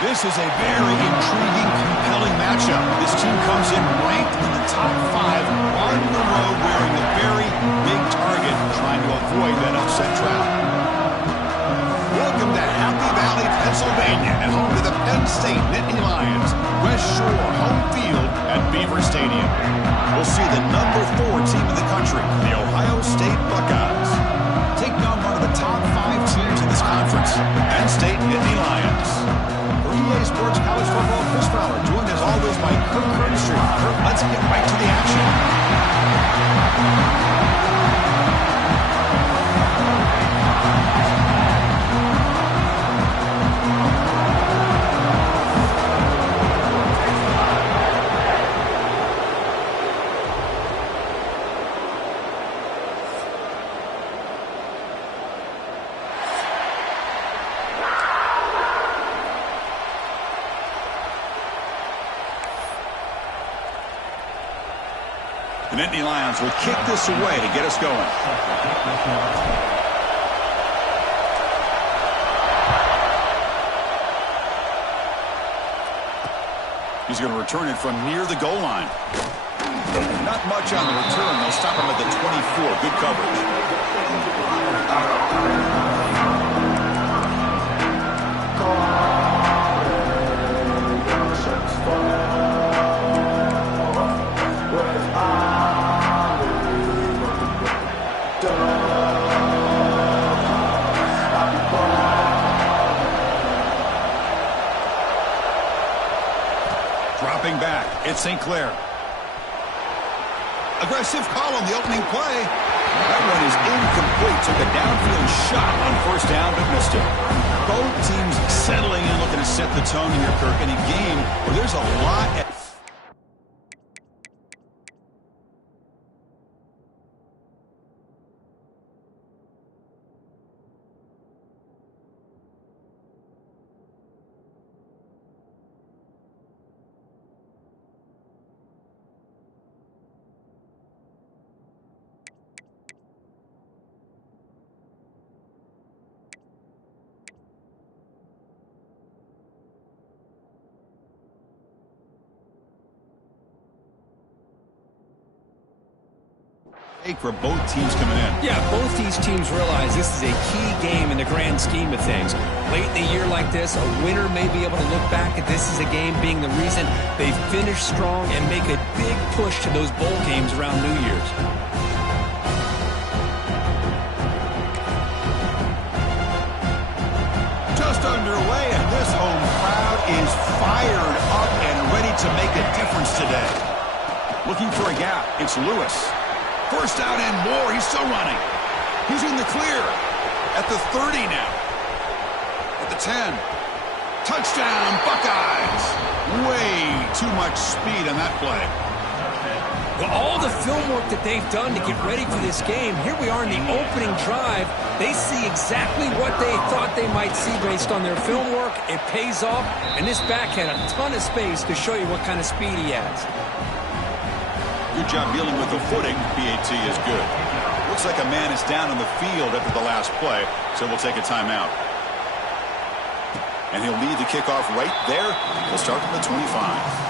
This is a very intriguing, compelling matchup. This team comes in ranked in the top 5 on the road wearing a very big target, trying to avoid that upset trap. Welcome to Happy Valley, Pennsylvania, and home to the Penn State Nittany Lions. West Shore home field at Beaver Stadium. We'll see the number 4 team in the country, the Ohio State Buckeyes, taking on one of the top 5 teams in this conference, Penn State Nittany Lions. EA Sports College Football, Chris Fowler, joined as always by Kirk Herbstreit. Kirk, let's get right to the action. The Nittany Lions will kick this away to get us going. He's going to return it from near the goal line. Not much on the return. They'll stop him at the 24. Good coverage. Dropping back, it's St. Clair. Aggressive call on the opening play. That one is incomplete. Took a downfield shot on first down, but missed it. Both teams settling in, looking to set the tone here, Kirk, in a game where there's a lot at for both teams coming in. Yeah, both these teams realize this is a key game in the grand scheme of things. Late in a year like this, a winner may be able to look back at this as a game being the reason they finish strong and make a big push to those bowl games around New Year's. Just underway, and this home crowd is fired up and ready to make a difference today. Looking for a gap, it's Lewis. First down and more. He's still running. He's in the clear. At the 30 now. At the 10. Touchdown, Buckeyes. Way too much speed on that play. Well, all the film work that they've done to get ready for this game, here we are in the opening drive. They see exactly what they thought they might see based on their film work. It pays off, and this back had a ton of space to show you what kind of speed he has. Good job dealing with the footing. PAT is good. Looks like a man is down on the field after the last play, so we'll take a timeout. And he'll lead the kickoff right there. We'll start from the 25.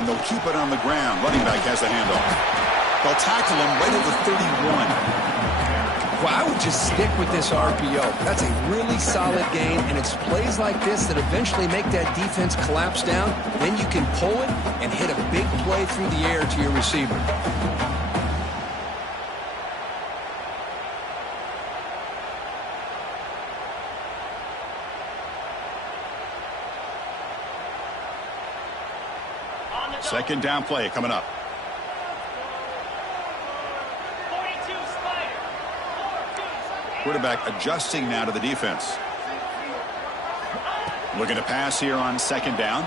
And they'll keep it on the ground. Running back has the handoff. They'll tackle him right at the 31. Well, I would just stick with this RPO. That's a really solid game, and it's plays like this that eventually make that defense collapse down. Then you can pull it and hit a big play through the air to your receiver. Second down play coming up. Quarterback adjusting now to the defense. Looking to pass here on second down.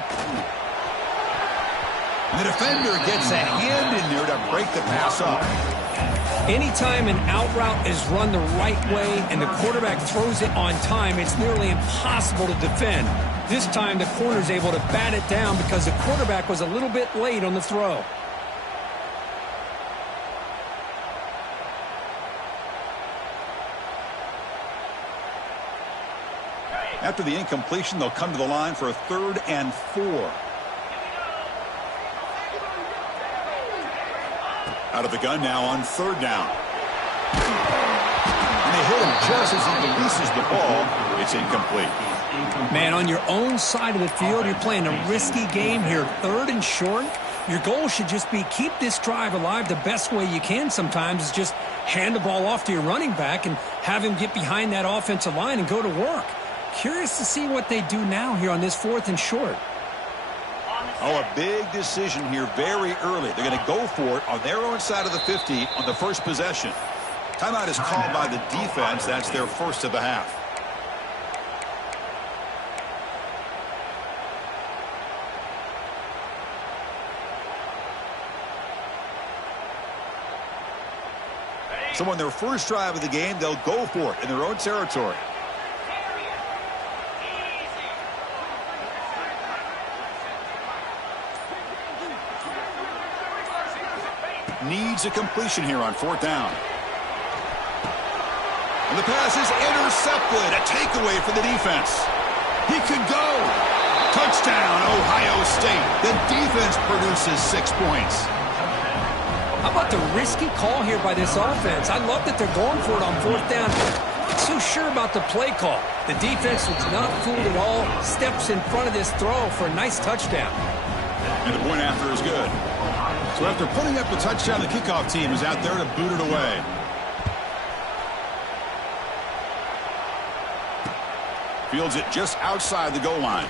And the defender gets a hand in there to break the pass up. Anytime an out route is run the right way and the quarterback throws it on time, it's nearly impossible to defend. This time the corner's able to bat it down because the quarterback was a little bit late on the throw. After the incompletion, they'll come to the line for a 3rd and 4. Out of the gun now on 3rd down. And they hit him just as he releases the ball. It's incomplete. Man, on your own side of the field, you're playing a risky game here. 3rd and short. Your goal should just be keep this drive alive the best way you can sometimes is just hand the ball off to your running back and have him get behind that offensive line and go to work. Curious to see what they do now here on this 4th and short. Oh, a big decision here very early. They're going to go for it on their own side of the 50 on the first possession. Timeout is called by the defense. That's their first of the half. So on their first drive of the game, they'll go for it in their own territory. Needs a completion here on 4th down. And the pass is intercepted. A takeaway for the defense. He could go. Touchdown, Ohio State. The defense produces 6 points. How about the risky call here by this offense? I love that they're going for it on 4th down. Not so sure about the play call. The defense was not fooled at all. Steps in front of this throw for a nice touchdown. And the point after is good. So after putting up the touchdown, the kickoff team is out there to boot it away. Fields it just outside the goal line.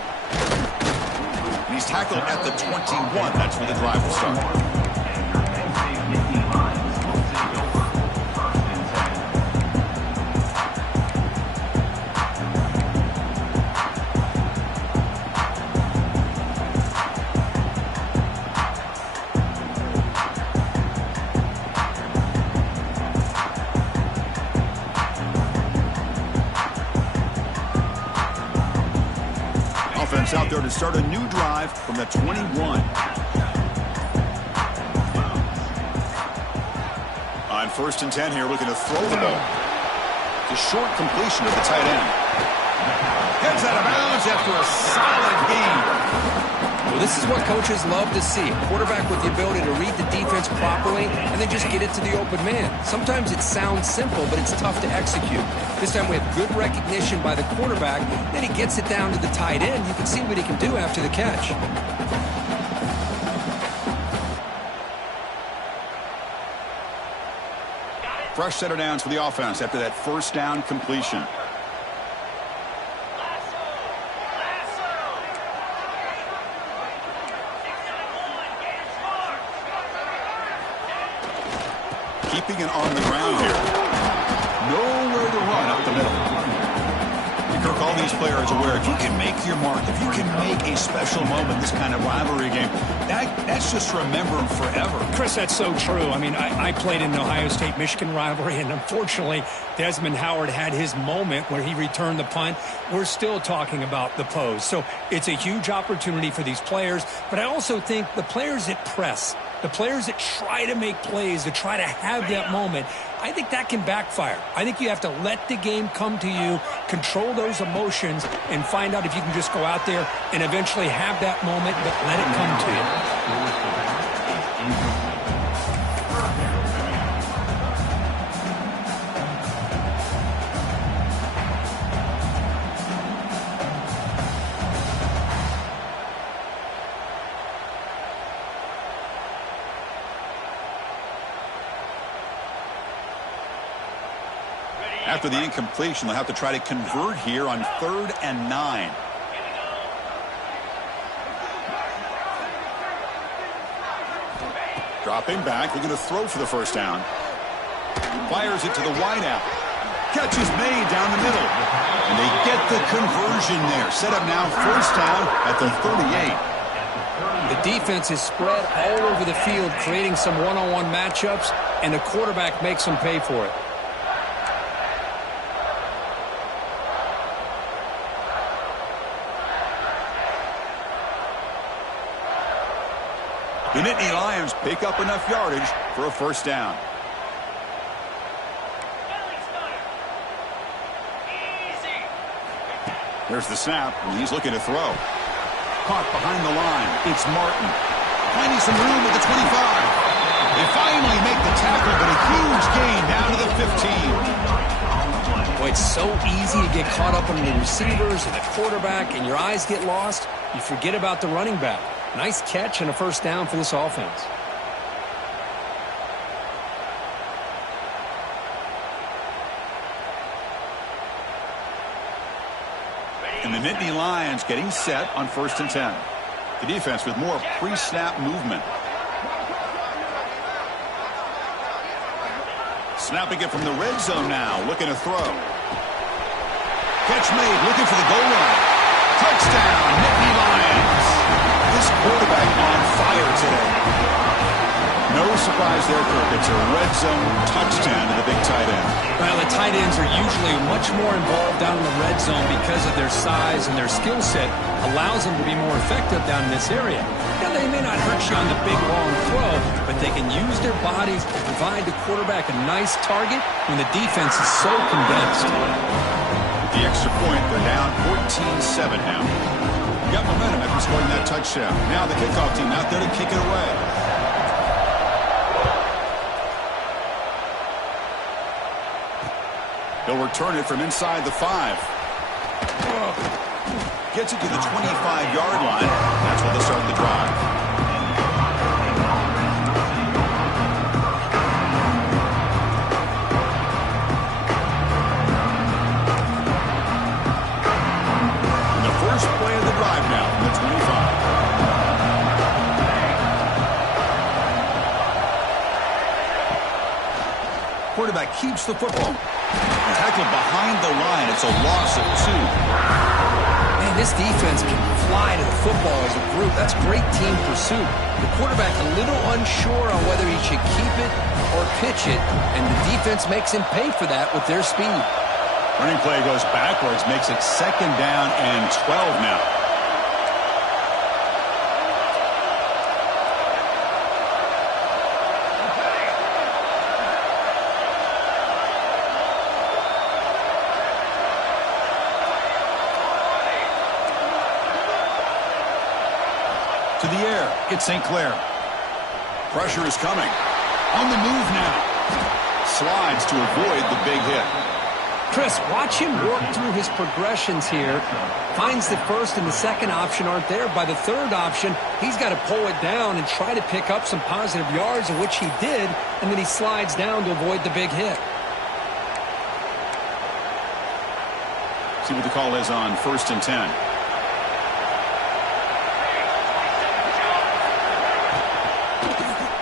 And he's tackled at the 21. That's where the drive will start. Out there to start a new drive from the 21. On 1st and 10 here, looking to throw the ball. The short completion of the tight end. Heads out of bounds after a solid gain. Well, this is what coaches love to see. A quarterback with the ability to read the defense properly and then just get it to the open man. Sometimes it sounds simple, but it's tough to execute. This time we have good recognition by the quarterback. Then he gets it down to the tight end. You can see what he can do after the catch. Fresh set of downs for the offense after that 1st down completion. Keeping it on the ground here. Nowhere to run up the middle. Kirk, all these players aware, if you can make your mark, if you can make a special moment, this kind of rivalry game, that's just to remember them forever. Chris, that's so true. I mean, I played in the Ohio State-Michigan rivalry, and unfortunately, Desmond Howard had his moment where he returned the punt. We're still talking about the pose. So it's a huge opportunity for these players, but I also think the players that press, the players that try to make plays, that try to have that moment, I think that can backfire. I think you have to let the game come to you, control those emotions, and find out if you can just go out there and eventually have that moment, but let it come to you. After the incompletion, they'll have to try to convert here on 3rd and 9. Dropping back, looking to throw for the 1st down. Fires it to the wideout. Catch is made down the middle. And they get the conversion there. Set up now first down at the 38. The defense is spread all over the field, creating some one-on-one matchups, and the quarterback makes them pay for it. The Nittany Lions pick up enough yardage for a first down. There's the snap, and he's looking to throw. Caught behind the line. It's Martin. Finding some room at the 25. They finally make the tackle, but a huge gain down to the 15. Boy, it's so easy to get caught up on the receivers and the quarterback, and your eyes get lost. You forget about the running back. Nice catch and a first down for this offense. And the Nittany Lions getting set on 1st and 10. The defense with more pre-snap movement. Snapping it from the red zone now, looking to throw. Catch made, looking for the goal line. Touchdown, Nittany Lions. This quarterback on fire today. No surprise there, Kirk. It's a red zone touchdown to the big tight end. Well, the tight ends are usually much more involved down in the red zone because of their size, and their skill set allows them to be more effective down in this area. Now, they may not hurt you on the big, long throw, but they can use their bodies to provide the quarterback a nice target when the defense is so condensed. The extra point, they're down 14-7 now. Got momentum after scoring that touchdown. Now the kickoff team out there to kick it away. He'll return it from inside the 5. Gets it to the 25-yard line. That's where they'll start the drive. First play of the drive now from the 25. Quarterback keeps the football. Tackled behind the line. It's a loss of 2. Man, this defense can fly to the football as a group. That's great team pursuit. The quarterback a little unsure on whether he should keep it or pitch it, and the defense makes him pay for that with their speed. Running play goes backwards, makes it 2nd down and 12 now. To the air, it's St. Clair. Pressure is coming. On the move now. Slides to avoid the big hit. Chris, watch him work through his progressions here. Finds the first and the second option aren't there. By the third option, he's got to pull it down and try to pick up some positive yards, of which he did, and then he slides down to avoid the big hit. See what the call is on 1st and 10.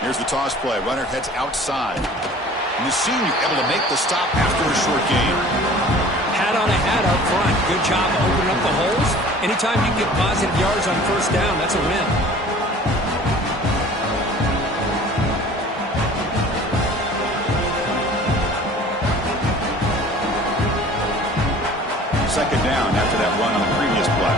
Here's the toss play. Runner heads outside. And the senior able to make the stop after a short gain. Hat on a hat up front. Good job opening up the holes. Anytime you get positive yards on first down, that's a win. Second down after that run on the previous play.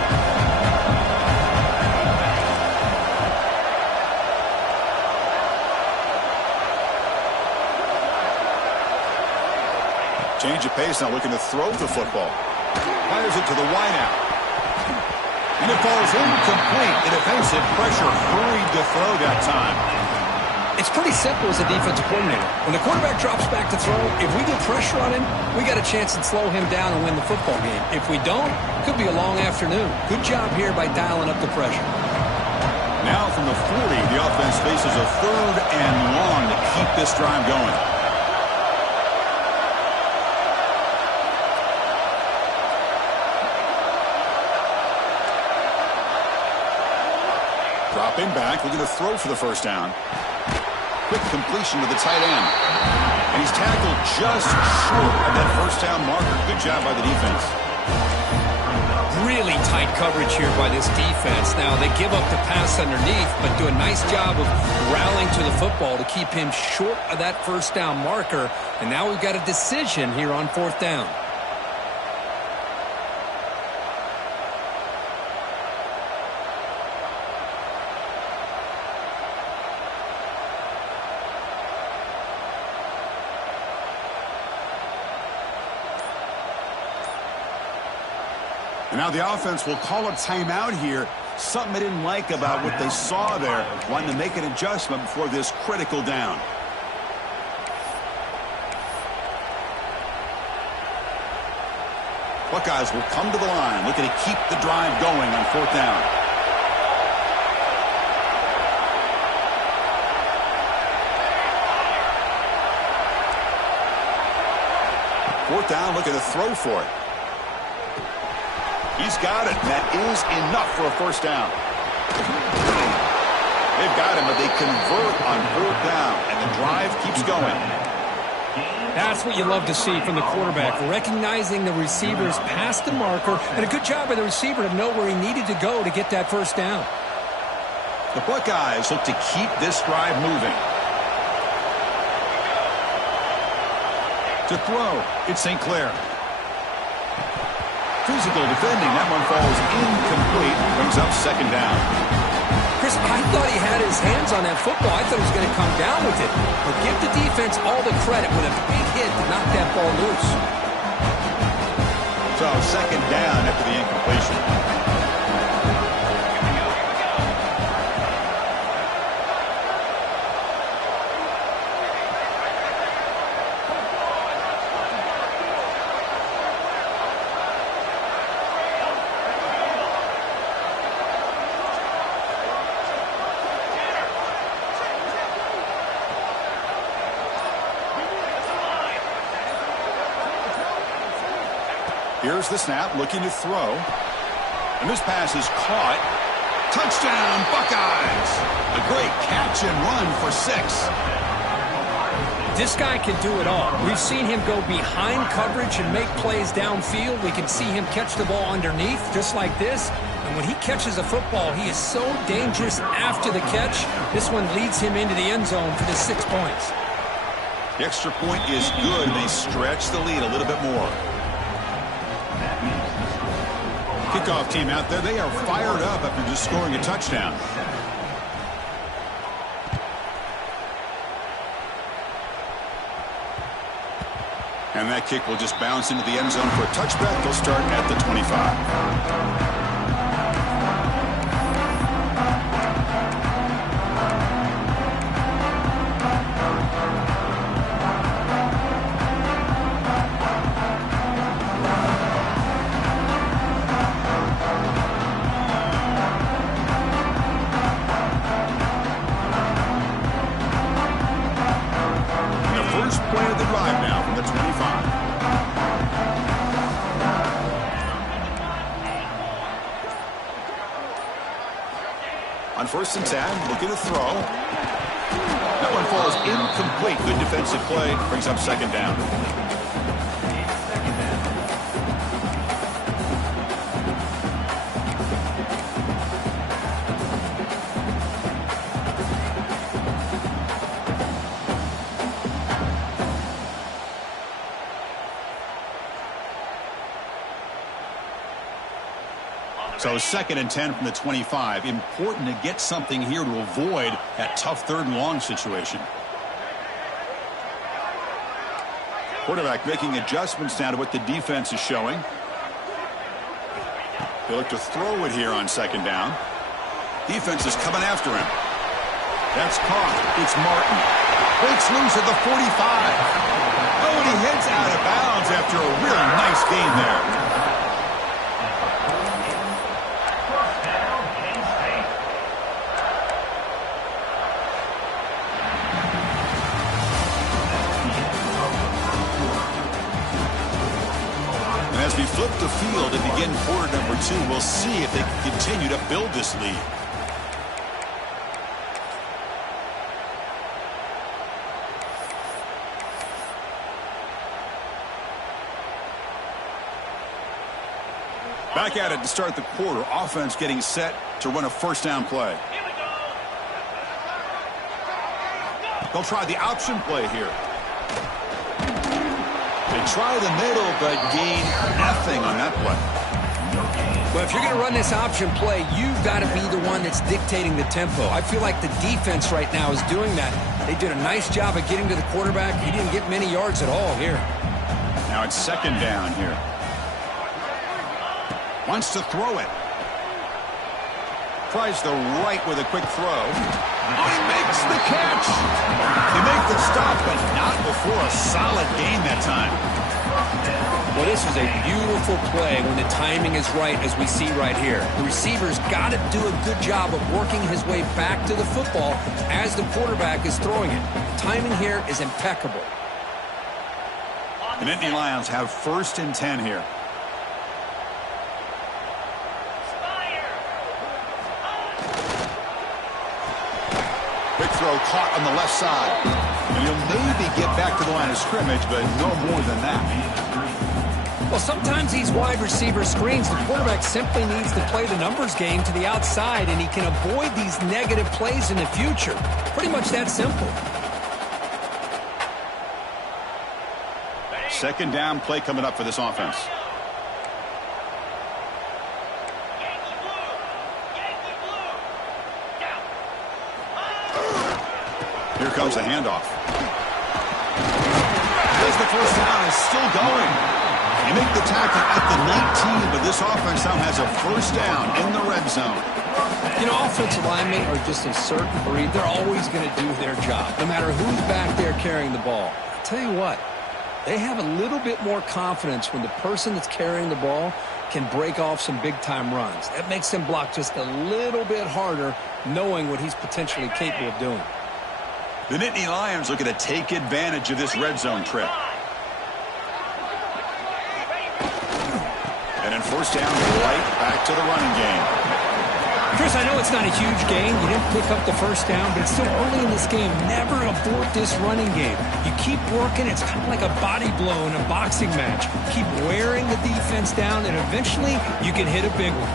Change of pace now, looking to throw the football. Fires it to the wideout. And it falls incomplete. The defensive pressure hurried to throw that time. It's pretty simple as a defensive coordinator. When the quarterback drops back to throw, if we get pressure on him, we got a chance to slow him down and win the football game. If we don't, it could be a long afternoon. Good job here by dialing up the pressure. Now from the 40, the offense faces a 3rd and long to keep this drive going. Dropping back, looking to throw for the first down. Quick completion to the tight end. And he's tackled just short of that first down marker. Good job by the defense. Really tight coverage here by this defense. Now, they give up the pass underneath, but do a nice job of rallying to the football to keep him short of that first down marker. And now we've got a decision here on fourth down. And now the offense will call a timeout here. Something they didn't like about what they saw there. Wanting to make an adjustment before this critical down. Buckeyes will come to the line, looking to keep the drive going on fourth down. Fourth down, looking to throw for it. He's got it. That is enough for a first down. They've got him, but they convert on fourth down, and the drive keeps going. That's what you love to see from the quarterback, recognizing the receiver's past the marker, and a good job by the receiver to know where he needed to go to get that first down. The Buckeyes look to keep this drive moving. To throw, it's St. Clair. Physical defending. That one falls incomplete. Brings up second down. Chris, I thought he had his hands on that football. I thought he was going to come down with it. But give the defense all the credit with a big hit to knock that ball loose. So second down after the incompletion. Here's the snap, looking to throw. And this pass is caught. Touchdown, Buckeyes! A great catch and run for 6. This guy can do it all. We've seen him go behind coverage and make plays downfield. We can see him catch the ball underneath, just like this. And when he catches a football, he is so dangerous after the catch. This one leads him into the end zone for the 6 points. The extra point is good, and they stretch the lead a little bit more. Kickoff team out there, they are fired up after just scoring a touchdown. And that kick will just bounce into the end zone for a touchback. They'll start at the 25. On 1st and 10, looking to throw. That one falls incomplete. Good defensive play. Brings up second down. So 2nd and 10 from the 25. Important to get something here to avoid that tough 3rd and long situation. Quarterback making adjustments now to what the defense is showing. They look to throw it here on 2nd down. Defense is coming after him. That's caught. It's Martin. Breaks loose at the 45. Oh, and he heads out of bounds after a really nice gain there. As we flip the field and begin quarter number 2, we'll see if they can continue to build this lead. Back at it to start the quarter. Offense getting set to run a first down play. They'll try the option play here. They try the middle, but gain nothing on that play. Well, if you're going to run this option play, you've got to be the one that's dictating the tempo. I feel like the defense right now is doing that. They did a nice job of getting to the quarterback. He didn't get many yards at all here. Now it's second down here. Wants to throw it. Tries the right with a quick throw. Oh, he makes the catch. They make the stop, but not before a solid gain that time. Well, this was a beautiful play when the timing is right, as we see right here. The receiver's got to do a good job of working his way back to the football as the quarterback is throwing it. The timing here is impeccable. The Nittany Lions have 1st and 10 here. Quick throw caught on the left side. And he'll maybe get back to the line of scrimmage, but no more than that. Well, sometimes these wide receiver screens, the quarterback simply needs to play the numbers game to the outside, and he can avoid these negative plays in the future. Pretty much that simple. Second down play coming up for this offense. Here comes the handoff. As the first down is still going. You make the tackle at the 19, but this offense now has a first down in the red zone. You know, offensive linemen are just a certain breed. They're always going to do their job, no matter who's back there carrying the ball. I'll tell you what, they have a little bit more confidence when the person that's carrying the ball can break off some big-time runs. That makes them block just a little bit harder, knowing what he's potentially capable of doing. The Nittany Lions looking to take advantage of this red zone trip. And then first down, right back to the running game. Chris, I know it's not a huge gain. You didn't pick up the first down, but it's still early in this game. Never abort this running game. You keep working. It's kind of like a body blow in a boxing match. Keep wearing the defense down, and eventually you can hit a big one.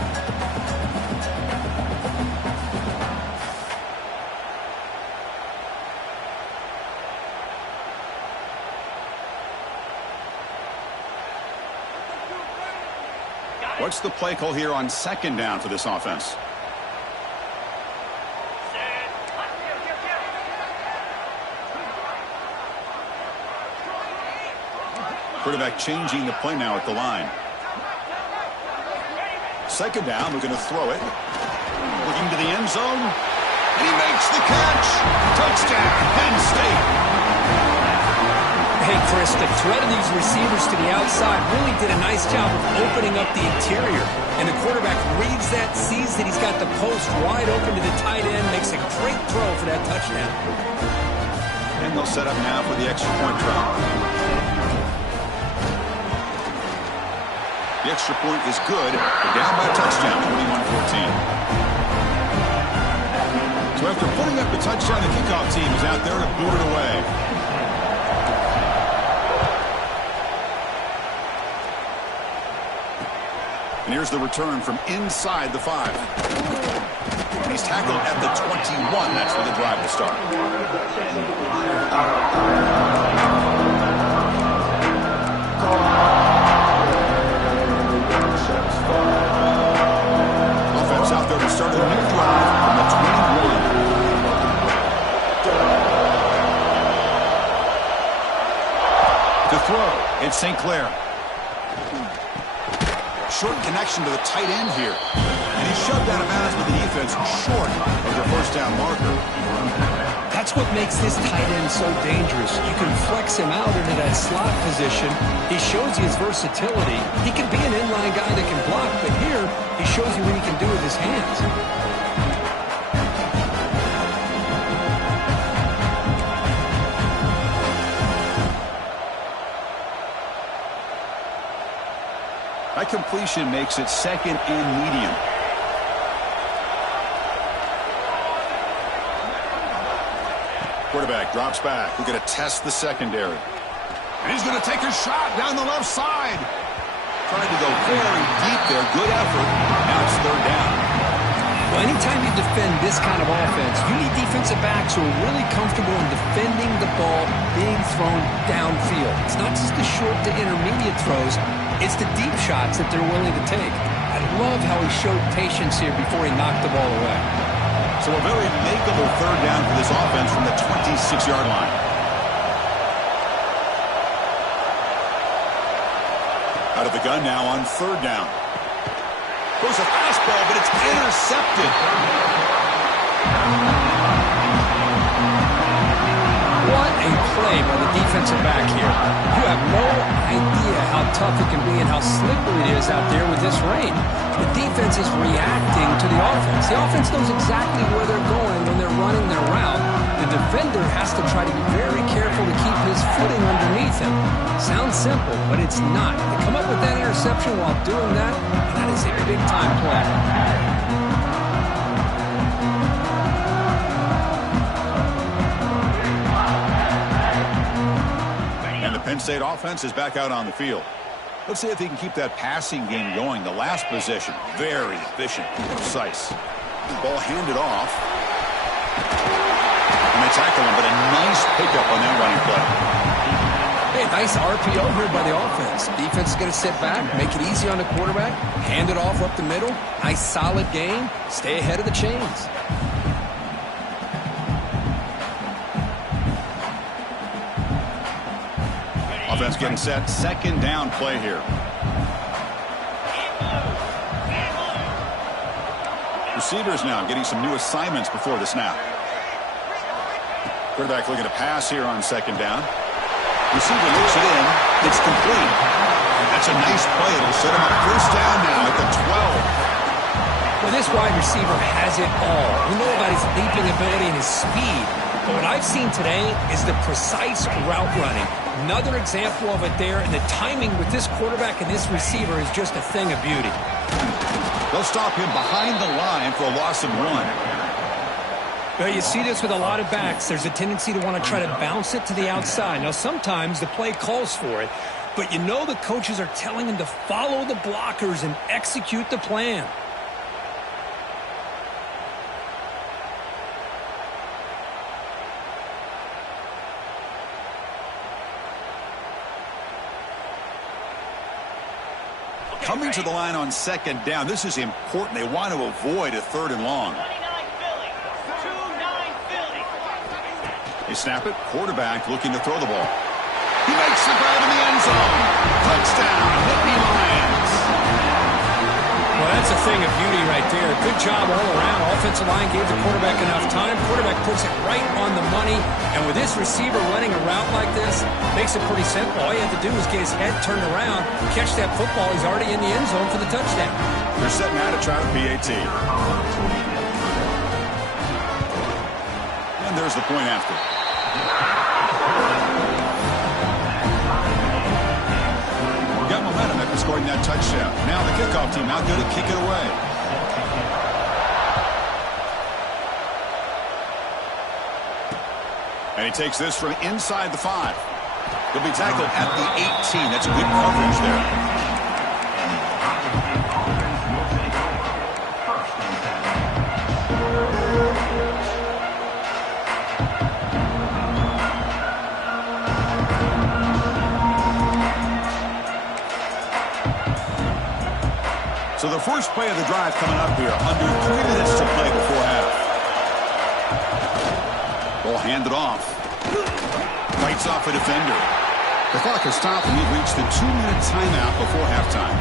What's the play call here on second down for this offense? Quarterback changing the play now at the line. Second down, we're going to throw it. Looking to the end zone. And he makes the catch. Touchdown, Penn State. Hey, Chris, the threat of these receivers to the outside really did a nice job of opening up the interior. And the quarterback reads that, sees that he's got the post wide open to the tight end, makes a great throw for that touchdown. And they'll set up now for the extra point drop. The extra point is good. They're down by a touchdown, 21-14. So after putting up the touchdown, the kickoff team is out there to boot it away. And here's the return from inside the 5. He's tackled at the 21. That's where the drive will start. Offense out there to start a new drive from the 21. To throw, it's St. Clair. Short connection to the tight end here. And he's shoved out of bounds with the defense short of the first down marker. That's what makes this tight end so dangerous. You can flex him out into that slot position. He shows you his versatility. He can be an inline guy that can block, but here he shows you what he can do with his hands. That completion makes it second and medium. Quarterback drops back. We're going to test the secondary. And he's going to take a shot down the left side. Tried to go very deep there. Good effort. Now it's third down. Well, anytime you defend this kind of offense, you need defensive backs who are really comfortable in defending the ball being thrown downfield. It's not just the short to intermediate throws. It's the deep shots that they're willing to take. I love how he showed patience here before he knocked the ball away. So a very makeable third down for this offense from the 26-yard line. Out of the gun now on third down. Goes a fastball, but it's intercepted. What a play by the defensive back here. You have no idea how tough it can be and how slippery it is out there with this rain. The defense is reacting to the offense. The offense knows exactly where they're going when they're running their route. The defender has to try to be very careful to keep his footing underneath him. Sounds simple, but it's not. They come up with that interception while doing that, and that is a big-time play. Penn State offense is back out on the field. Let's see if they can keep that passing game going. The last possession, very efficient, precise. Ball handed off. And they tackle him, but a nice pickup on that running play. Hey, nice RPO here by the offense. Defense is going to sit back, make it easy on the quarterback, hand it off up the middle. Nice solid game. Stay ahead of the chains. Offense getting set. Second down play here. Receivers now getting some new assignments before the snap. Quarterback looking to pass here on second down. Receiver looks it in. It's complete. That's a nice play. It'll set him up first down now at the 12. Well, this wide receiver has it all. We know about his leaping ability and his speed. But what I've seen today is the precise route running. Another example of it there, and the timing with this quarterback and this receiver is just a thing of beauty. They'll stop him behind the line for a loss of 1. Well, you see this with a lot of backs. There's a tendency to want to try to bounce it to the outside. Now, sometimes the play calls for it, but you know the coaches are telling him to follow the blockers and execute the plan. Coming to the line on second down. This is important. They want to avoid a third and long. They snap it. Quarterback looking to throw the ball. He makes the grab in the end zone. Touchdown, Nittany Lions. Well, that's a thing of beauty right there. Good job all around. Offensive line gave the quarterback enough time. Quarterback puts it right on the money. And with this receiver running a route like this, makes it pretty simple. All you have to do is get his head turned around, catch that football. He's already in the end zone for the touchdown. They're setting out to try the PAT. And there's the point after. Got momentum after scoring that touchdown. Now the kickoff team out there to kick it away. And he takes this from inside the 5. He'll be tackled at the 18. That's good coverage there. So the first play of the drive coming up here. Under 3 minutes to play before half. Ball handed off. Fights off a defender. The clock has stopped and we've reached the 2-minute timeout before halftime.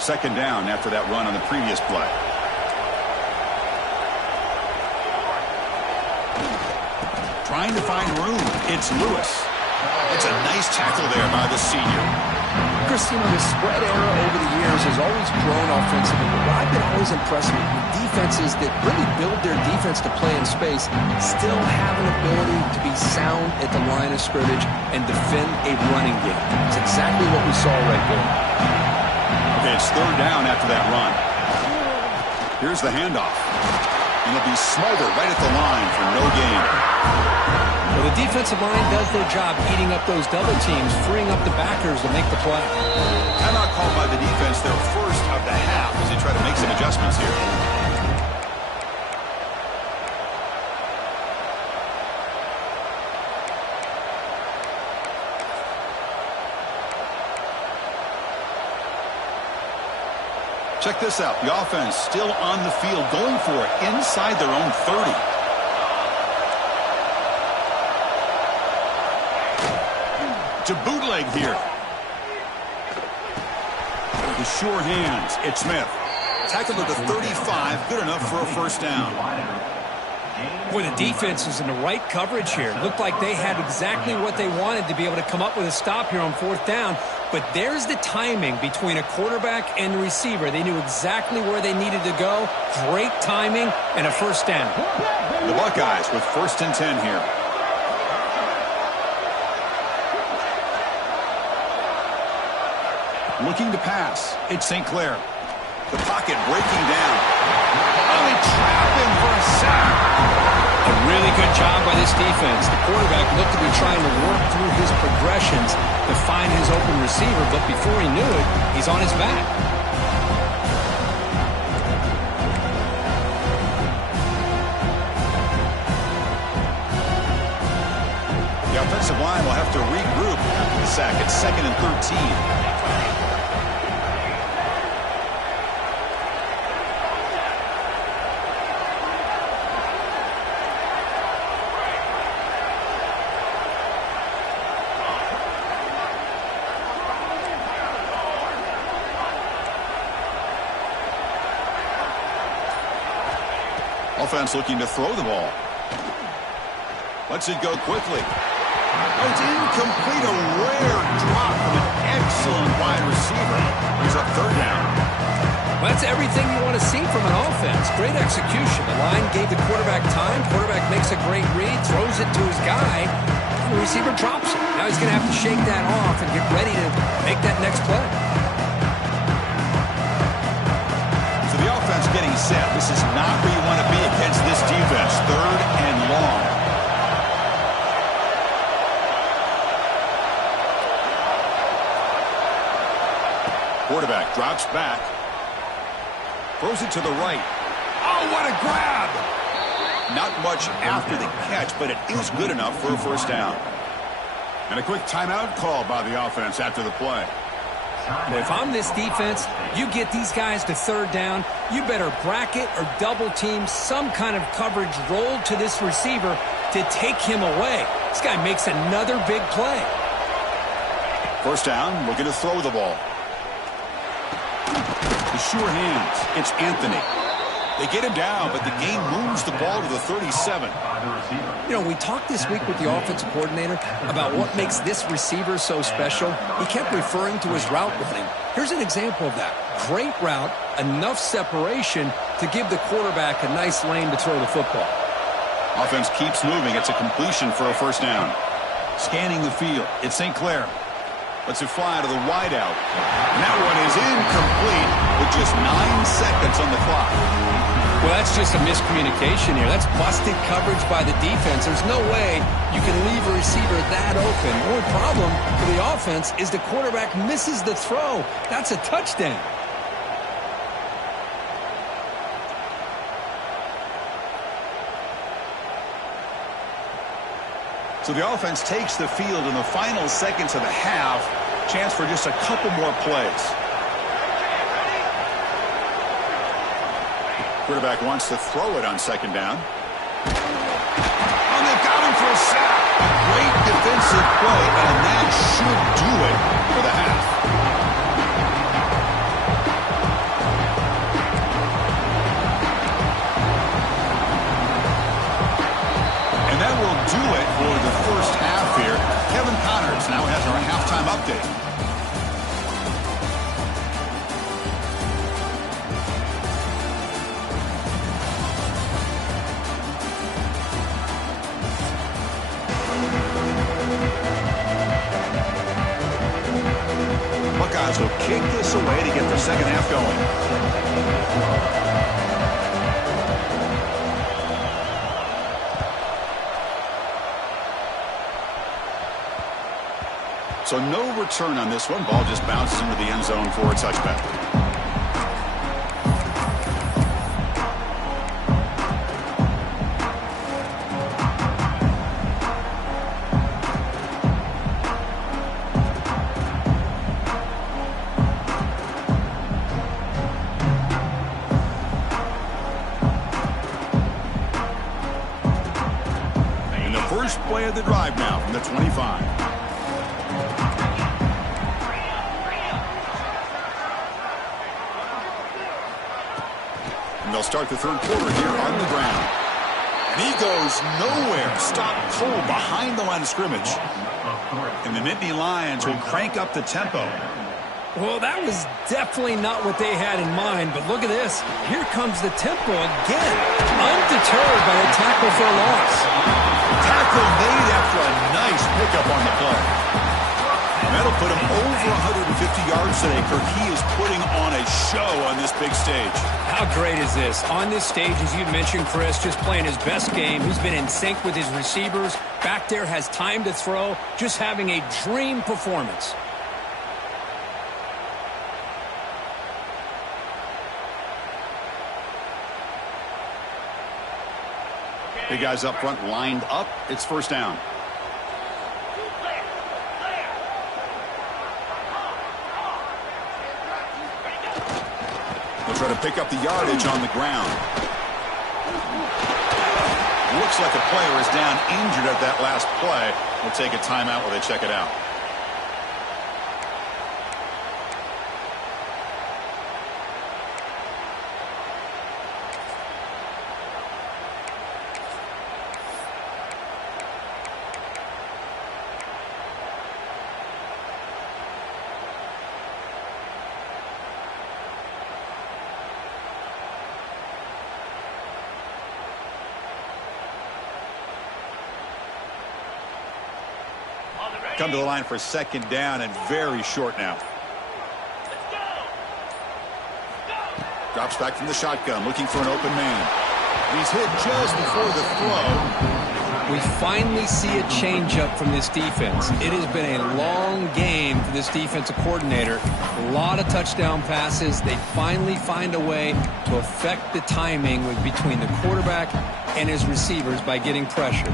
Second down after that run on the previous play. Trying to find room. It's Lewis. It's a nice tackle there by the senior. Chris, the spread era over the years has always grown offensively, but what I've been always impressed with defenses that really build their defense to play in space still have an ability to be sound at the line of scrimmage and defend a running game. It's exactly what we saw right there. Okay, it's third down after that run. Here's the handoff. And he'll be smothered right at the line for no gain. Well, the defensive line does their job eating up those double teams, freeing up the backers to make the play. Timeout called by the defense, their first of the half, as they try to make some adjustments here. Check this out. The offense still on the field, going for it inside their own 30. To bootleg here. The sure hands. It's Smith. Tackled at the 35. Good enough for a first down. Boy, the defense is in the right coverage here. Looked like they had exactly what they wanted to be able to come up with a stop here on fourth down. But there's the timing between a quarterback and the receiver. They knew exactly where they needed to go. Great timing and a first down. The Buckeyes with 1st and 10 here. Looking to pass. It's St. Clair. The pocket breaking down. Oh, they trap him for a sack. A really good job by this defense. The quarterback looked to be trying to work through his progressions to find his open receiver, but before he knew it, he's on his back. The offensive line will have to regroup after the sack. It's 2nd and 13. Offense looking to throw the ball. Lets it go quickly. Oh, it's incomplete. A rare drop from an excellent wide receiver. He's up 3rd down. Well, that's everything you want to see from an offense. Great execution. The line gave the quarterback time. Quarterback makes a great read, throws it to his guy. The receiver drops it. Now he's going to have to shake that off and get ready to make that next play. Getting set. This is not where you want to be against this defense. 3rd and long. Quarterback drops back. Throws it to the right. Oh, what a grab! Not much after the catch, but it is good enough for a first down. And a quick timeout call by the offense after the play. Well, if I'm this defense, you get these guys to 3rd down, you better bracket or double team some kind of coverage roll to this receiver to take him away. This guy makes another big play. First down, looking to throw the ball. The sure hands. It's Anthony. They get him down, but the game moves the ball to the 37. We talked this week with the offensive coordinator about what makes this receiver so special. He kept referring to his route running. Here's an example of that. Great route, enough separation to give the quarterback a nice lane to throw the football. Offense keeps moving. It's a completion for a first down. Scanning the field. It's St. Clair. Lets it fly to the wideout. And that one is incomplete with just 9 seconds on the clock. Well, that's just a miscommunication here. That's busted coverage by the defense. There's no way you can leave a receiver that open. The only problem for the offense is the quarterback misses the throw. That's a touchdown. So the offense takes the field in the final seconds of the half. Chance for just a couple more plays. Quarterback wants to throw it on 2nd down. Oh, they've got him for a sack. Great defensive play, and that should do it for the half. And that will do it for the first half here. Kevin Connors now has our halftime update. Buckeyes will kick this away to get the second half going. So no return on this one. Ball just bounces into the end zone for a touchback. And the first play of the drive now from the 25. They'll start the third quarter here on the ground. And he goes nowhere. Stop cold behind the line of scrimmage. And the Nittany Lions will crank up the tempo. Well, that was definitely not what they had in mind, but look at this. Here comes the tempo again. Undeterred by the tackle for a loss. Tackle made after a nice pickup on the play. And that'll put him over 150 yards today. Kirk, he is putting on a show on this big stage. How great is this? On this stage, as you mentioned, Chris, just playing his best game. He's been in sync with his receivers. Back there, has time to throw. Just having a dream performance. Big guys up front lined up. It's first down. They'll try to pick up the yardage on the ground. Looks like a player is down injured at that last play. We'll take a timeout while they check it out. Come to the line for second down and very short now. Drops back from the shotgun, looking for an open man. He's hit just before the throw. We finally see a changeup from this defense. It has been a long game for this defensive coordinator. A lot of touchdown passes. They finally find a way to affect the timing between the quarterback and his receivers by getting pressure.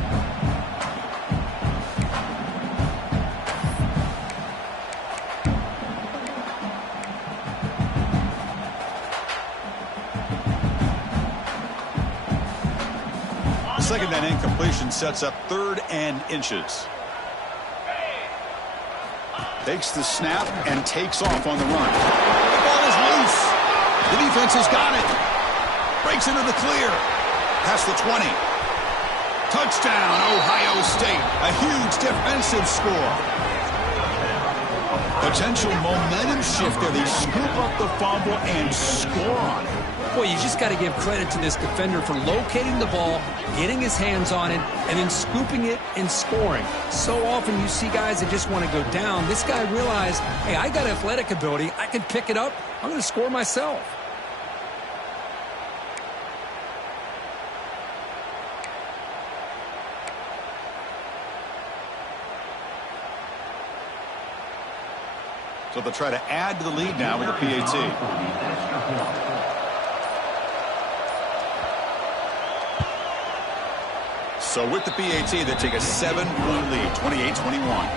Second down incompletion sets up 3rd and inches. Takes the snap and takes off on the run. The ball is loose. The defense has got it. Breaks into the clear. Past the 20. Touchdown, Ohio State. A huge defensive score. Potential momentum shift there. They scoop up the fumble and score on it. Boy, you just got to give credit to this defender for locating the ball, getting his hands on it, and then scooping it and scoring. So often you see guys that just want to go down. This guy realized, hey, I got athletic ability. I can pick it up. I'm going to score myself. So they'll try to add to the lead now with the PAT. So with the PAT, they take a 7-point lead, 28-21.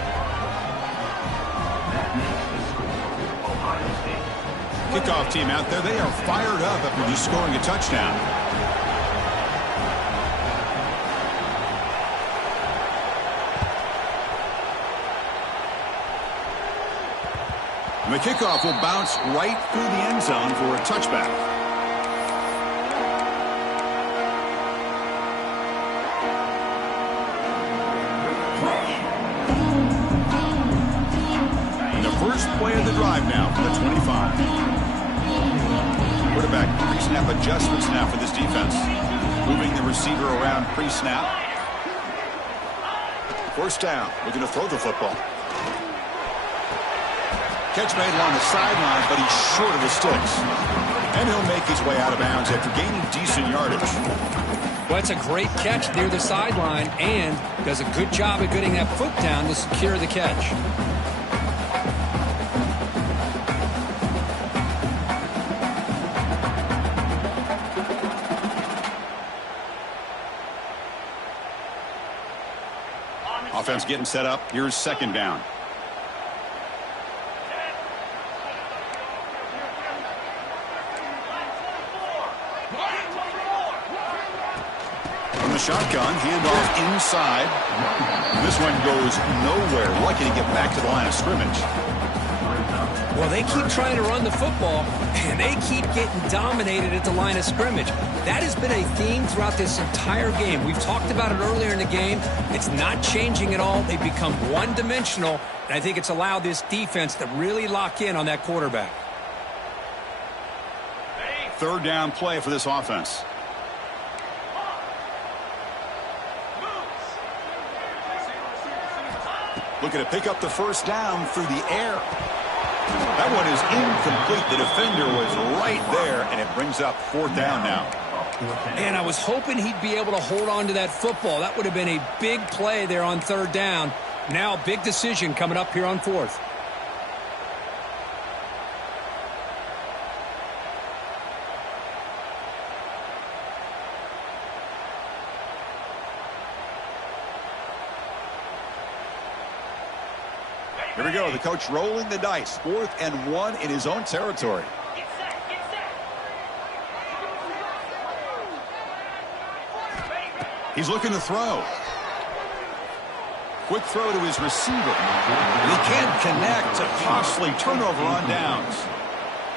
Kickoff team out there, they are fired up after just scoring a touchdown. And the kickoff will bounce right through the end zone for a touchback. First play of the drive now for the 25. Quarterback pre-snap adjustments now for this defense. Moving the receiver around pre-snap. First down. Looking to throw the football. Catch made along the sideline, but he's short of the sticks. And he'll make his way out of bounds after gaining decent yardage. Well, it's a great catch near the sideline and does a good job of getting that foot down to secure the catch. Offense getting set up. Here's second down. From the shotgun, handoff inside. This one goes nowhere. Lucky to get back to the line of scrimmage. Well, they keep trying to run the football, and they keep getting dominated at the line of scrimmage. That has been a theme throughout this entire game. We've talked about it earlier in the game. It's not changing at all. They've become one-dimensional, and I think it's allowed this defense to really lock in on that quarterback. Third down play for this offense. Looking to pick up the first down through the air. That one is incomplete. The defender was right there, and it brings up fourth down now. Man, I was hoping he'd be able to hold on to that football. That would have been a big play there on third down. Now a big decision coming up here on fourth. Here we go. The coach rolling the dice. 4th and 1 in his own territory. He's looking to throw. Quick throw to his receiver. And he can't connect. A costly turnover on downs.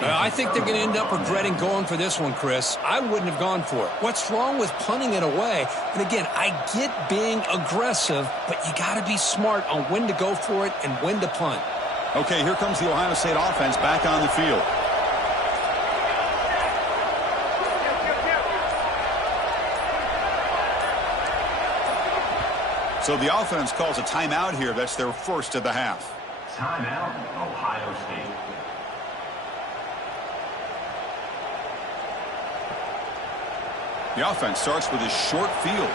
I think they're going to end up regretting going for this one, Chris. I wouldn't have gone for it. What's wrong with punting it away? And again, I get being aggressive, but you got to be smart on when to go for it and when to punt. Okay, here comes the Ohio State offense back on the field. So the offense calls a timeout here. That's their first of the half. Timeout, Ohio State. The offense starts with a short field.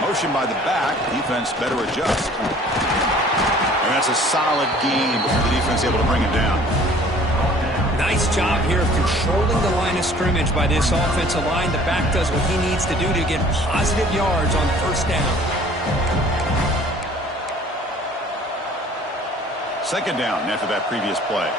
Motion by the back. Defense better adjust. And that's a solid gain before the defense able to bring it down. Nice job here of controlling the line of scrimmage by this offensive line. The back does what he needs to do to get positive yards on first down. Second down after that previous play.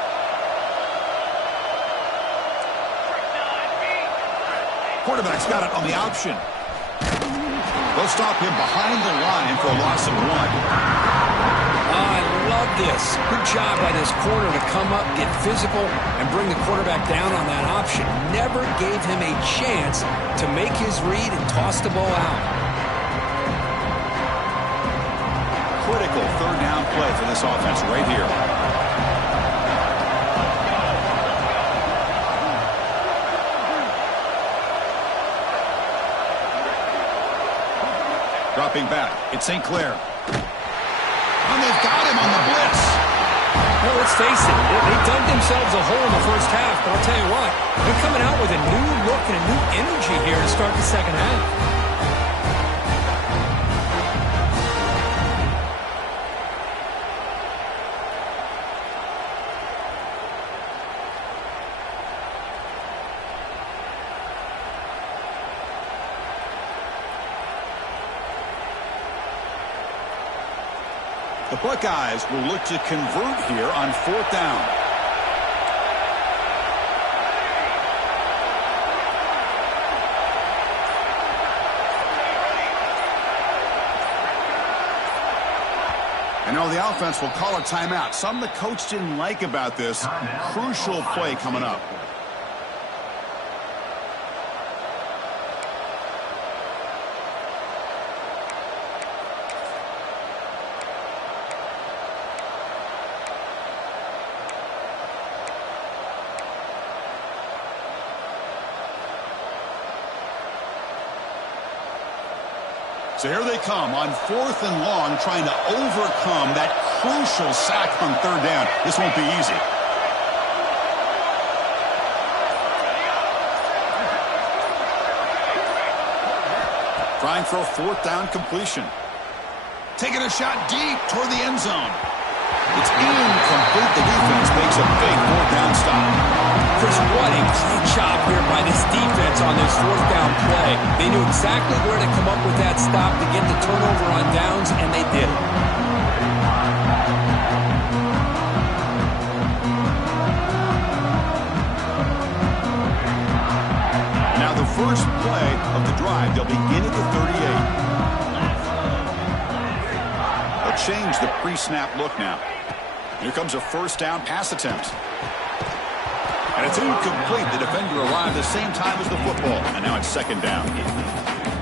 Quarterback's got it on the option. They'll stop him behind the line for a loss of 1. I love this. Good job by this corner to come up, get physical, and bring the quarterback down on that option. Never gave him a chance to make his read and toss the ball out. Critical third down play for this offense right here. Dropping back, it's St. Clair. And they've got him on the blitz. Well, let's face it, they dug themselves a hole in the first half, but I'll tell you what, they're coming out with a new look and a new energy here to start the second half. The Buckeyes will look to convert here on fourth down. And now the offense will call a timeout. Something the coach didn't like about this. Crucial play coming up. So here they come on 4th and long, trying to overcome that crucial sack on third down. This won't be easy. Trying for a fourth down completion. Taking a shot deep toward the end zone. It's incomplete. The defense makes a big fourth down stop. Chris, what a great job here by this defense on this fourth down play. They knew exactly where to come up with that stop to get the turnover on downs, and they did it. Now the first play of the drive, they'll begin at the 38. They'll change the pre-snap look now. Here comes a first down pass attempt. And it's incomplete. The defender arrived the same time as the football. And now it's second down.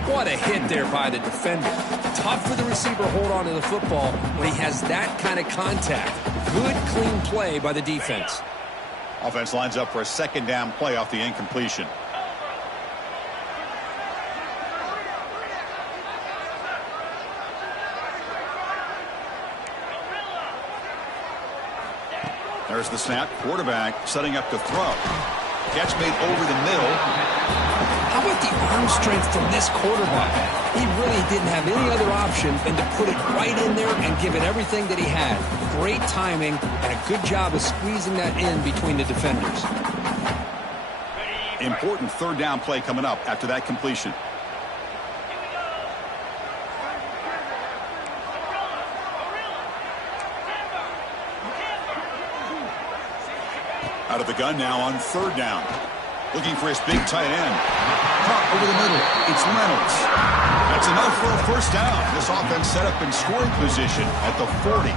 What a hit there by the defender. Tough for the receiver to hold on to the football when he has that kind of contact. Good, clean play by the defense. Offense lines up for a second down play off the incompletion. There's the snap. Quarterback setting up to throw. Catch made over the middle. How about the arm strength from this quarterback? He really didn't have any other option than to put it right in there and give it everything that he had. Great timing and a good job of squeezing that in between the defenders. Important third down play coming up after that completion. Out of the gun now on third down. Looking for his big tight end. Caught over the middle. It's Reynolds. That's enough for a first down. This offense set up in scoring position at the 40.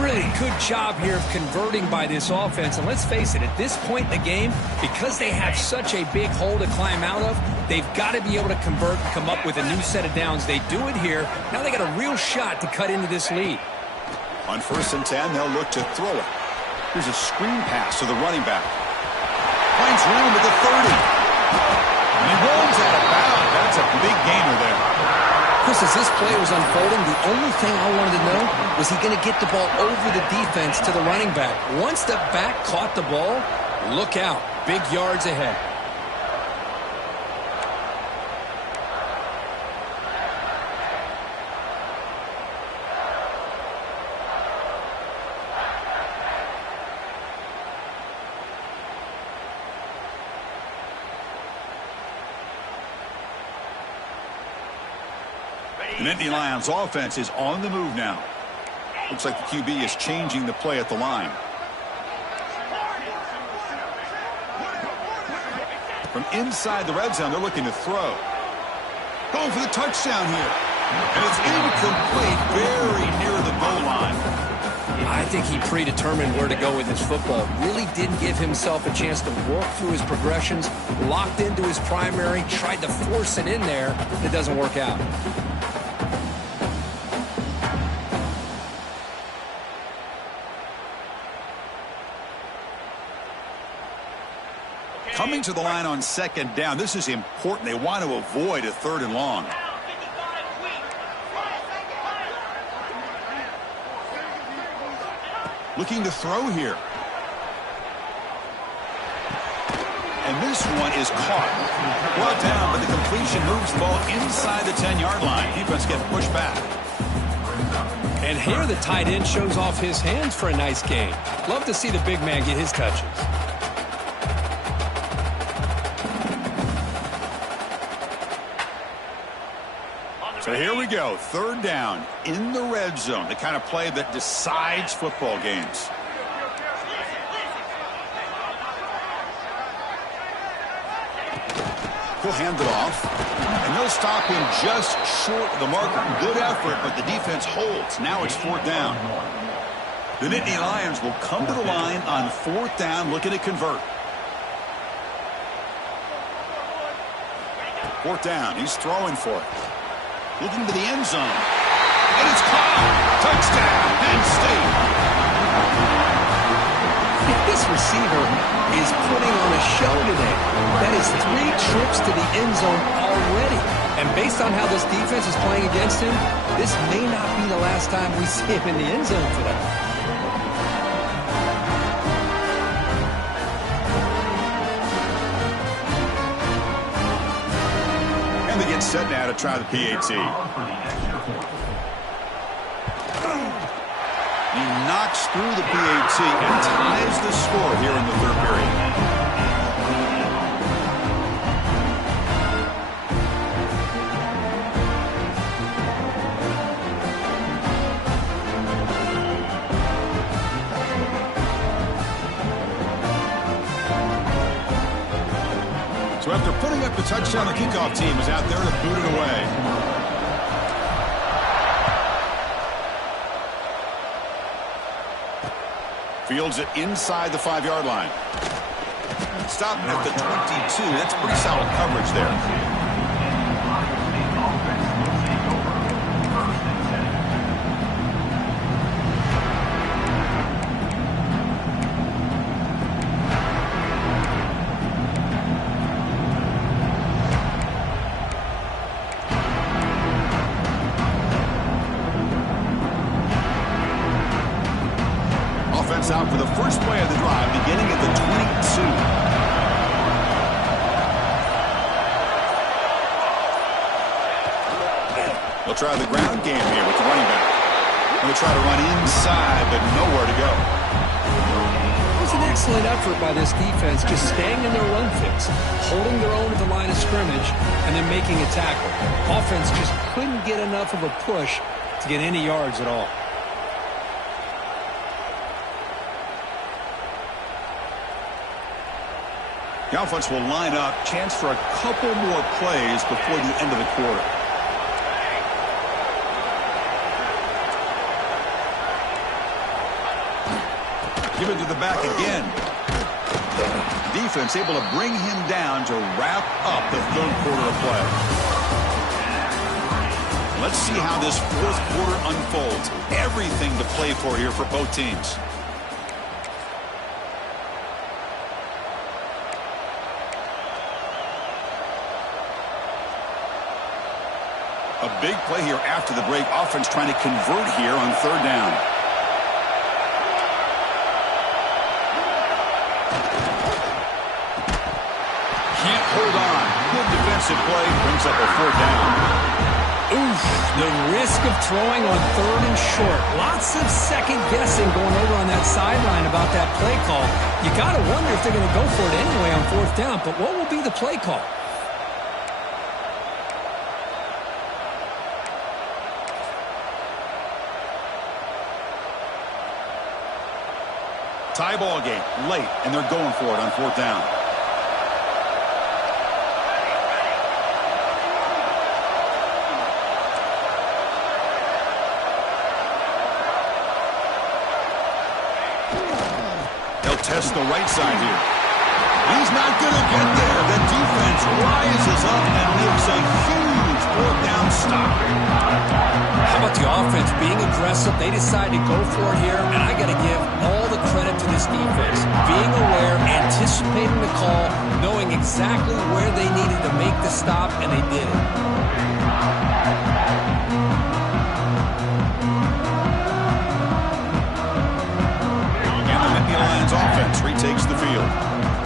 Really good job here of converting by this offense. And let's face it, at this point in the game, because they have such a big hole to climb out of, they've got to be able to convert and come up with a new set of downs. They do it here. Now they got a real shot to cut into this lead. On 1st and 10, they'll look to throw it. Here's a screen pass to the running back. Finds room at the 30. And he rolls out of bounds. That's a big gainer there. Chris, as this play was unfolding, the only thing I wanted to know was he going to get the ball over the defense to the running back. Once the back caught the ball, look out. Big yards ahead. The Nittany Lions offense is on the move now. Looks like the QB is changing the play at the line. From inside the red zone, they're looking to throw. Going for the touchdown here. And it's incomplete, very near the goal line. I think he predetermined where to go with his football. Really didn't give himself a chance to work through his progressions. Locked into his primary, tried to force it in there. It doesn't work out. Coming to the line on second down. This is important. They want to avoid a third and long. Looking to throw here. And this one is caught. Brought down, but the completion moves the ball inside the 10-yard line. Defense getting pushed back. And here the tight end shows off his hands for a nice gain. Love to see the big man get his touches. So here we go, third down in the red zone, the kind of play that decides football games. He'll hand it off, and they'll stop him just short of the marker. Good effort, but the defense holds. Now it's fourth down. The Nittany Lions will come to the line on fourth down, looking to convert. Fourth down, he's throwing for it. Looking to the end zone. And it's caught. Touchdown, Penn State. this receiver is putting on a show today. That is 3 trips to the end zone already. And based on how this defense is playing against him, this may not be the last time we see him in the end zone today. And they get set now to try the PAT. He knocks through the PAT and ties the score here in the third period. So after putting up the touchdown, the kickoff team is out there to boot it away. Fields it inside the 5-yard line. Stopped at the 22. That's pretty solid coverage there. Out for the first play of the drive, beginning at the 22. They'll try the ground game here with the running back. They'll try to run inside, but nowhere to go. It was an excellent effort by this defense, just staying in their run fix, holding their own at the line of scrimmage, and then making a tackle. Offense just couldn't get enough of a push to get any yards at all. The offense will line up. Chance for a couple more plays before the end of the quarter. Give it to the back again. Defense able to bring him down to wrap up the third quarter of play. Let's see how this fourth quarter unfolds. Everything to play for here for both teams. A big play here after the break. Offense trying to convert here on third down. Can't hold on. Good defensive play. Brings up a fourth down. Oof, the risk of throwing on third and short. Lots of second guessing going over on that sideline about that play call. You got to wonder if they're going to go for it anyway on fourth down. But what will be the play call? Tie ball game late, and they're going for it on fourth down. They'll test the right side here. He's not going to get there. The defense rises up and makes a huge fourth down stop. How about the offense being aggressive? They decide to go for it here, and I got to give all the credit to this defense. Being aware, anticipating the call, knowing exactly where they needed to make the stop, and they did it. And the Nittany Lions offense retakes the field.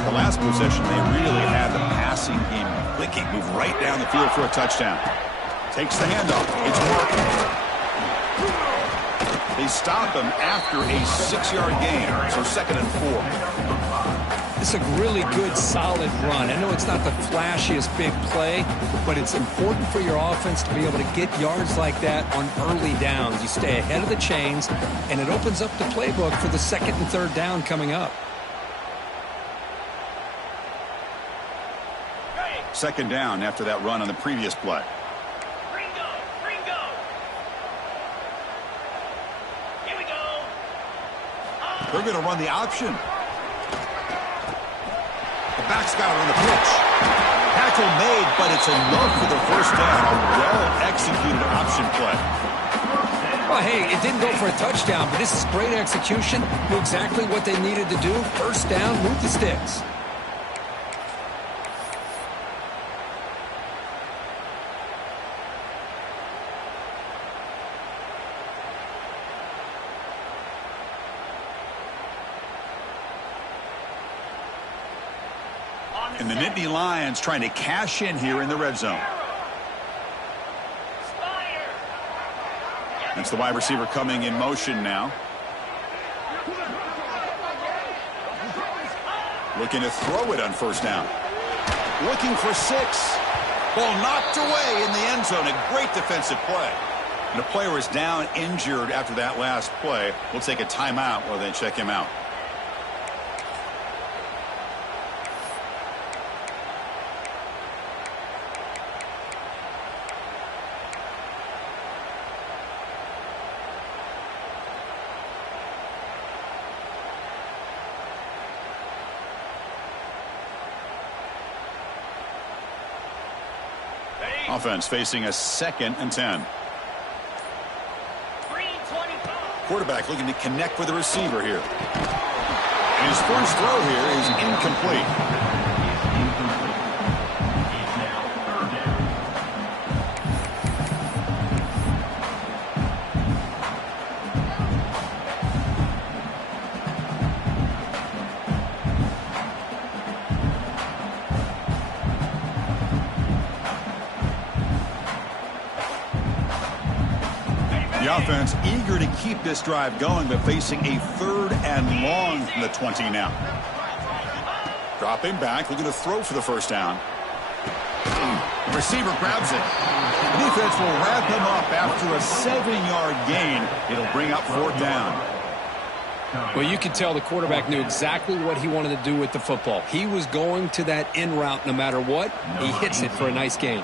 The last possession, they really had the passing game clicking, move right down the field for a touchdown. Takes the handoff. It's working. They stop him after a 6-yard gain, so 2nd and 4. It's a really good, solid run. I know it's not the flashiest big play, but it's important for your offense to be able to get yards like that on early downs. You stay ahead of the chains, and it opens up the playbook for the 2nd and 3rd down coming up. 2nd down after that run on the previous play. They're going to run the option. The back's got it on the pitch. Tackle made, but it's enough for the first down. A well-executed option play. Well, Well, hey, it didn't go for a touchdown, but this is great execution. Knew exactly what they needed to do. First down, move the sticks. And the Nittany Lions trying to cash in here in the red zone. That's the wide receiver coming in motion now. Looking to throw it on first down. Looking for 6. Ball knocked away in the end zone. A great defensive play. And the player is down injured after that last play. We'll take a timeout while they check him out. Offense facing a 2nd and 10. Quarterback looking to connect with the receiver here. And his first throw here is incomplete. The offense eager to keep this drive going, but facing a 3rd and long from the 20 now. Dropping back, looking to throw for the first down. The receiver grabs it. The defense will wrap him up after a 7-yard gain. It'll bring up 4th down. Well, you could tell the quarterback knew exactly what he wanted to do with the football. He was going to that in route no matter what. He hits it for a nice gain.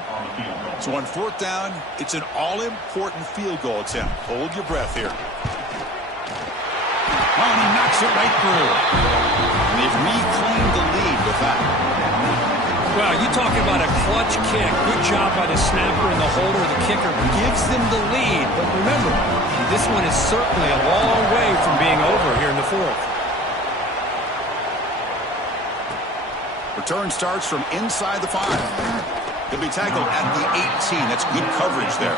So on 4th down, it's an all-important field goal attempt. Hold your breath here. Oh, and he knocks it right through. And they've reclaimed the lead with that. Well, you talking about a clutch kick. Good job by the snapper and the holder. The kicker gives them the lead. But remember, this one is certainly a long way from being over here in the 4th. Return starts from inside the 5. He'll be tackled at the 18. That's good coverage there.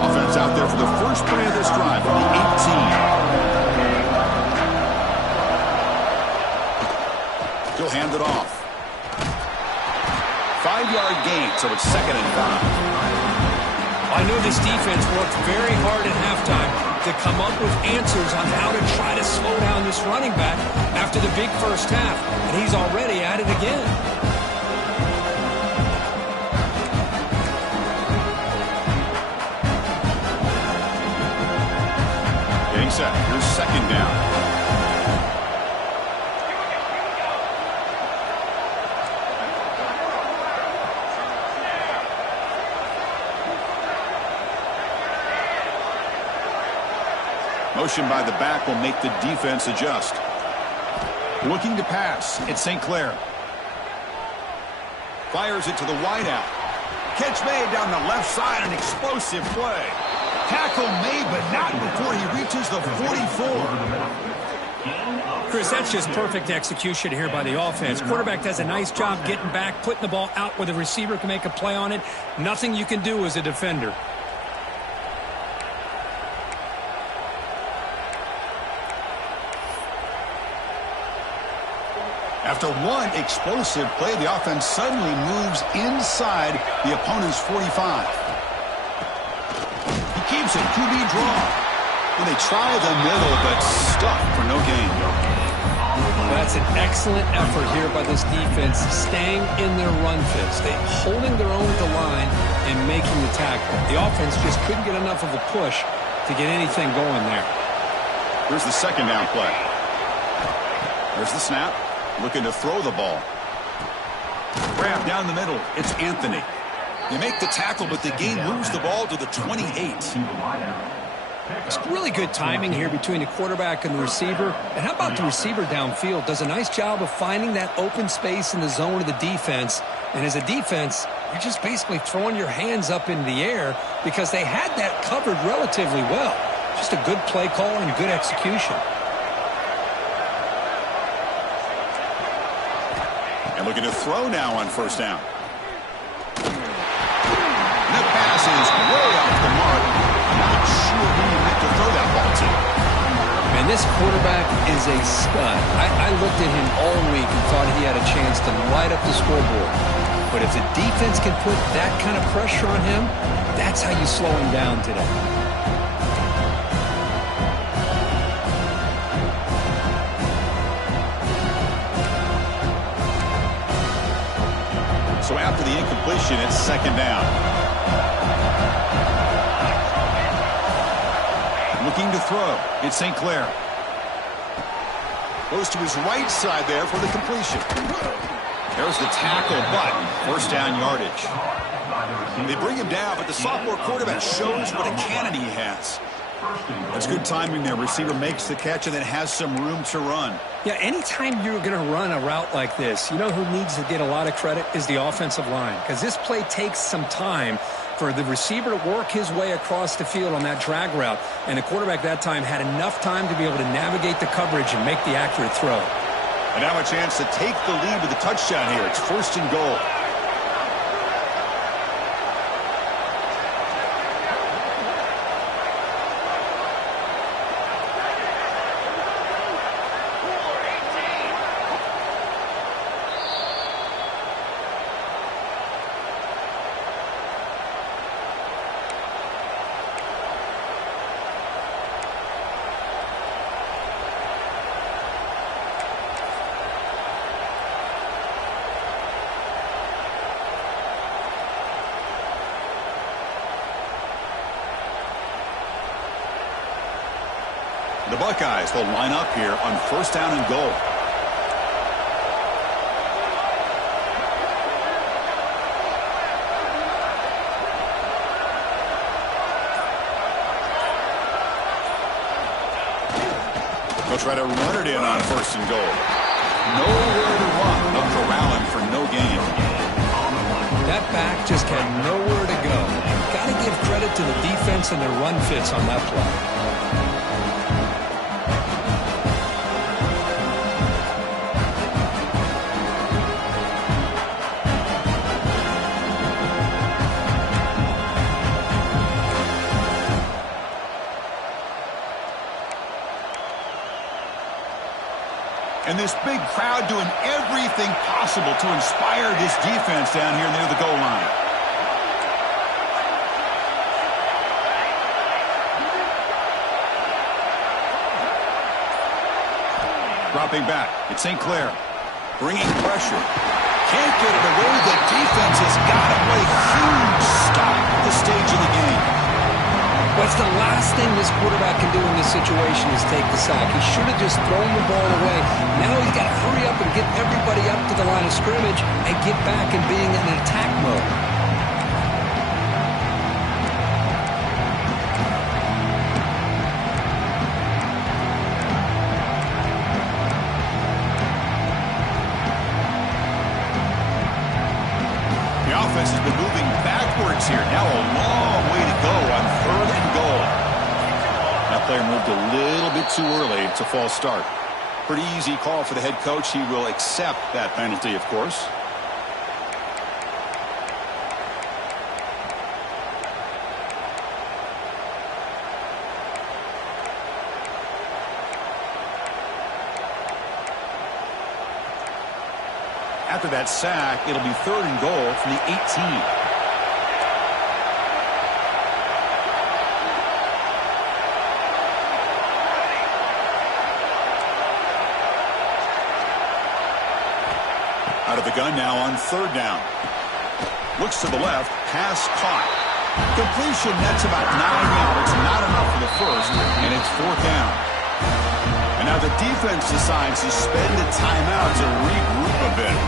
Offense out there for the first play of this drive from the 18. He'll hand it off. 5-yard gain, so it's 2nd and 5. I know this defense worked very hard at halftime to come up with answers on how to try to slow down this running back after the big first half, and he's already at it again. Getting set. Here's 2nd down. Motion by the back will make the defense adjust. Looking to pass. It's St. Clair. Fires it to the wideout. Catch made down the left side. An explosive play. Tackle made, but not before he reaches the 44. Chris, that's just perfect execution here by the offense. Quarterback does a nice job getting back, putting the ball out where the receiver can make a play on it. Nothing you can do as a defender. After one explosive play, the offense suddenly moves inside the opponent's 45. He keeps it, QB draw. And they try the middle, but stuck for no gain. That's an excellent effort here by this defense, staying in their run fist, holding their own at the line and making the tackle. The offense just couldn't get enough of a push to get anything going there. Here's the 2nd down play. There's the snap. Looking to throw the ball. Grab down the middle. It's Anthony. They make the tackle, but the game moves the ball to the 28. It's really good timing here between the quarterback and the receiver. And how about the receiver downfield? Does a nice job of finding that open space in the zone of the defense. And as a defense, you're just basically throwing your hands up in the air because they had that covered relatively well. Just a good play call and good execution. And looking to throw now on first down. And the pass is way off the mark. Not sure who you meant to throw that ball to. And this quarterback is a stud. I looked at him all week and thought he had a chance to light up the scoreboard. But if the defense can put that kind of pressure on him, that's how you slow him down today. So after the incompletion, it's second down. Looking to throw. It's St. Clair. Goes to his right side there for the completion. There's the tackle, but first down yardage. They bring him down, but the sophomore quarterback shows what a cannon he has. That's good timing there. Receiver makes the catch and then has some room to run. Yeah, anytime you're going to run a route like this, you know who needs to get a lot of credit is the offensive line. Because this play takes some time for the receiver to work his way across the field on that drag route. And the quarterback that time had enough time to be able to navigate the coverage and make the accurate throw. And now a chance to take the lead with a touchdown here. It's first and goal. The Buckeyes will line up here on first down and goal. They'll try to run it in on first and goal. Nowhere to run. They'll corral him for no gain. That back just had nowhere to go. Got to give credit to the defense and their run fits on that play. And this big crowd doing everything possible to inspire this defense down here near the goal line. Dropping back, it's St. Clair. Bringing pressure. Can't get it away. The defense has got to play huge stop at this stage of the game. What's the last thing this quarterback can do in this situation is take the sack. He should have just thrown the ball away. Now he's got to hurry up and get everybody up to the line of scrimmage and get back and being in an attack mode. The offense has been moving backwards here. Now a long way to go on third and goal. That player moved a little bit too early. It's a false start. Pretty easy call for the head coach. He will accept that penalty, of course. After that sack, it'll be third and goal from the 18. Out of the gun now on third down. Looks to the left, pass caught. Completion, that's about 9 yards, not enough for the first, and it's fourth down. And now the defense decides to spend a timeout to regroup a bit.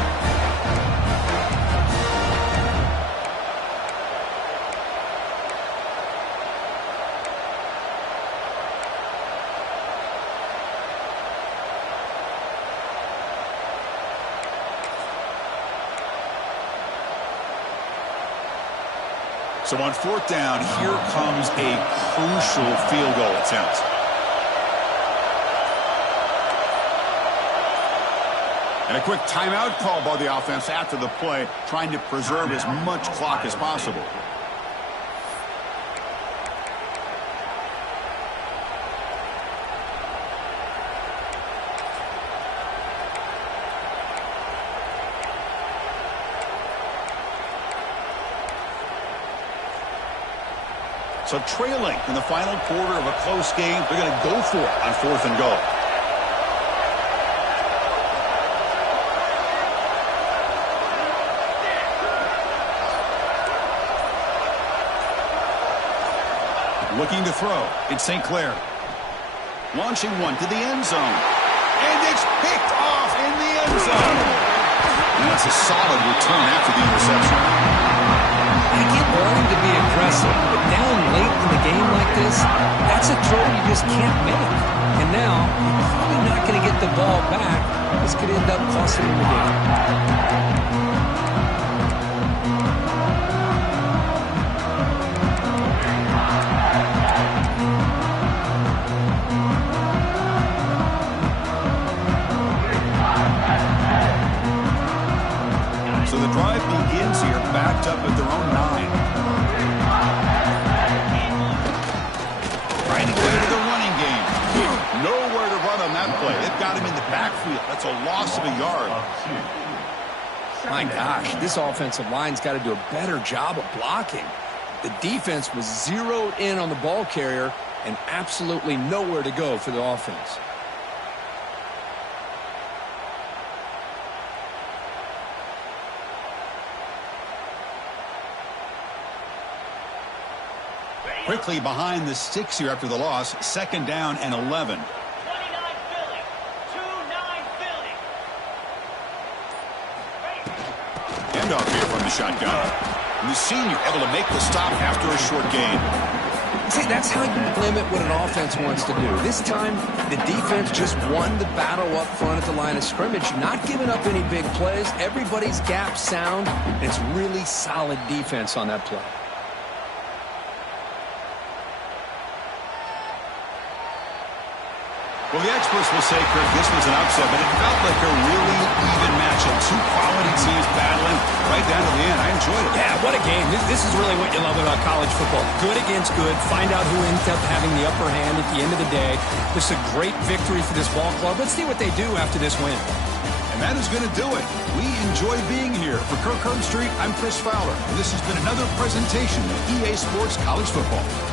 So on fourth down, here comes a crucial field goal attempt. And a quick timeout call by the offense after the play, trying to preserve as much clock as possible. So trailing in the final quarter of a close game, they're going to go for it on fourth and goal. Looking to throw. It's St. Clair. Launching one to the end zone. And it's picked off in the end zone. And that's a solid return after the interception. I get wanting to be aggressive, but down late in the game like this, that's a throw you just can't make. And now, you're probably not going to get the ball back. This could end up costing him the game. So the drive begins here, backed up at their own 9. Trying to get into the running game. Nowhere to run on that play. They've got him in the backfield. That's a loss of a yard. My gosh, this offensive line's got to do a better job of blocking. The defense was zeroed in on the ball carrier and absolutely nowhere to go for the offense. Quickly behind the sticks here after the loss. Second down and 11. 29 Philly. 2-9 Philly. Handoff here from the shotgun. And the senior able to make the stop after a short gain. See, that's how you limit what an offense wants to do. This time, the defense just won the battle up front at the line of scrimmage, not giving up any big plays. Everybody's gap sound, and it's really solid defense on that play. Well, the experts will say, Kirk, this was an upset, but it felt like a really even matchup. Two quality teams battling right down to the end. I enjoyed it. Yeah, what a game. This is really what you love about college football. Good against good. Find out who ends up having the upper hand at the end of the day. This is a great victory for this ball club. Let's see what they do after this win. And that is going to do it. We enjoy being here. For Kirk Herbstreit, I'm Chris Fowler. And this has been another presentation of EA Sports College Football.